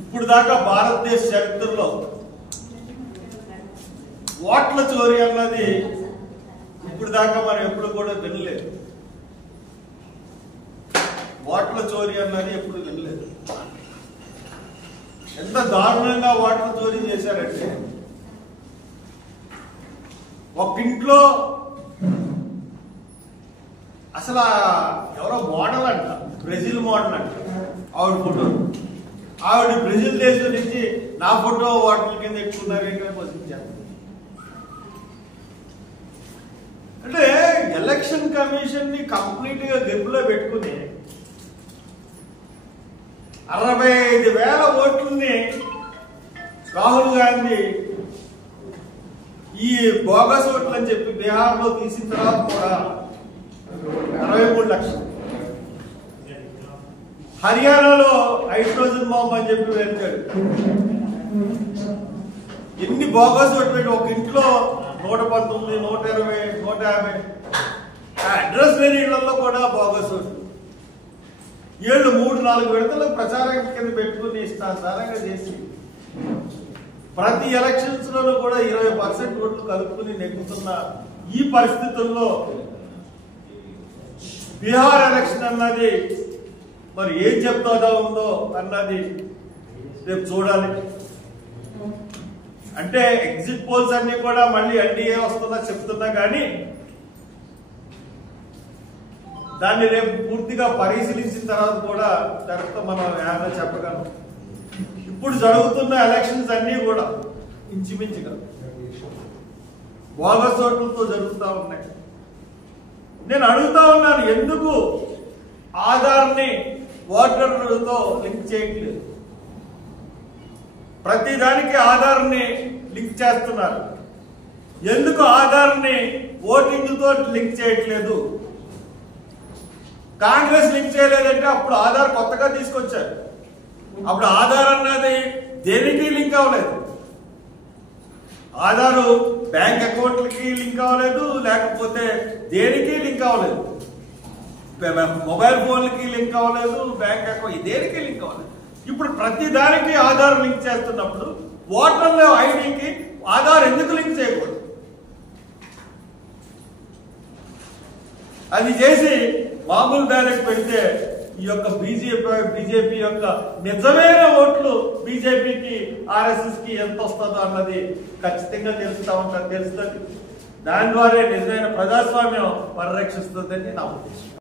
ఇప్పుడు దాకా భారతదేశ చరిత్రలో ఓట్ల చోరీ అన్నది ఇప్పుడు దాకా మనం ఎప్పుడు కూడా వినలేదు. ఓట్ల చోరీ అన్నది ఎప్పుడు వినలేదు. ఎంత దారుణంగా ఓట్ల చోరీ చేశారంటే, ఒక ఇంట్లో అసలు ఎవరో మోడల్ అంట, బ్రెజిల్ మోడల్ అంట, ఆవిడ ఫోటో. ఆవిడ బ్రెజిల్ దేశం నుంచి నా ఫోటో ఓట్ల కింద ఎక్కున్నారు ఏంటని పోషించారు. అంటే ఎలక్షన్ కమిషన్ ని కంప్లీట్ గా గ్రిప్లో పెట్టుకుని 65,000 ఓట్లని రాహుల్ గాంధీ ఈ బోగస్ ఓట్లు అని చెప్పి బీహార్లో తీసిన తర్వాత కూడా 63 లక్షలు, హర్యానాలో హైడ్రోజన్ బాంబ్ అని చెప్పి వెళ్తాడు. ఎన్ని బోగస్ ఓట్లు పెట్టి ఒక ఇంట్లో 119, 120, 150 అడ్రస్ లేని ఇళ్లలో కూడా బోగస్ ఓట్లు. ఏళ్ళు 3-4 విడతలు ప్రచారం కింద పెట్టుకుని ఇష్టాసారంగా చేసి ప్రతి ఎలక్షన్స్ లో కూడా 20% ఓట్లు కలుపుకుని నెగ్గుతున్న ఈ పరిస్థితుల్లో బీహార్ ఎలక్షన్ అన్నది మరి ఏం చెప్తాదో ఉందో అన్నది రేపు చూడాలి. అంటే ఎగ్జిట్ పోల్స్ అన్ని కూడా మళ్ళీ ఎన్డీఏ వస్తున్నా చెప్తున్నా కానీ దాన్ని రేపు పూర్తిగా పరిశీలించిన తర్వాత కూడా తర్వాత మనం ఏమైనా చెప్పగలం. ఇప్పుడు జరుగుతున్న ఎలక్షన్స్ అన్ని కూడా ఇంచుమించుగా బోగస్ ఓట్లతో జరుగుతూ ఉన్నాయి. నేను అడుగుతా ఉన్నాను, ఎందుకు ఆధార్ని ఓటర్లతో లింక్ చేయట్లేదు? ప్రతి దానికి ఆధార్ని లింక్ చేస్తున్నారు. ఎందుకు ఆధార్ని ఓటింగ్ తో లింక్ చేయట్లేదు? కాంగ్రెస్ లింక్ చేయలేదంటే అప్పుడు ఆధార్ కొత్తగా తీసుకొచ్చారు. అప్పుడు ఆధార్ అన్నది దేనికి లింక్ అవ్వలేదు. ఆధారు బ్యాంక్ అకౌంట్లకి లింక్ అవ్వలేదు, లేకపోతే దేనికి లింక్ అవ్వలేదు, మొబైల్ ఫోన్లకి లింక్ అవ్వలేదు, బ్యాంక్ అకౌంట్ దేనికి లింక్ అవ్వలేదు. ఇప్పుడు ప్రతి దానికి ఆధార్ లింక్ చేస్తున్నప్పుడు ఓటర్ల ఐడికి ఆధార్ ఎందుకు లింక్ చేయకూడదు? అది చేసి మామూలు బ్యాలెట్ పెడితే ఈ యొక్క బీజేపీ యొక్క నిజమైన ఓట్లు బీజేపీకి ఆర్ఎస్ఎస్ కి ఎంత వస్తుందో అన్నది ఖచ్చితంగా తెలుస్తుంది. దాని ద్వారా నిజమైన ప్రజాస్వామ్యం పరిరక్షిస్తుందని నా ఉద్దేశం.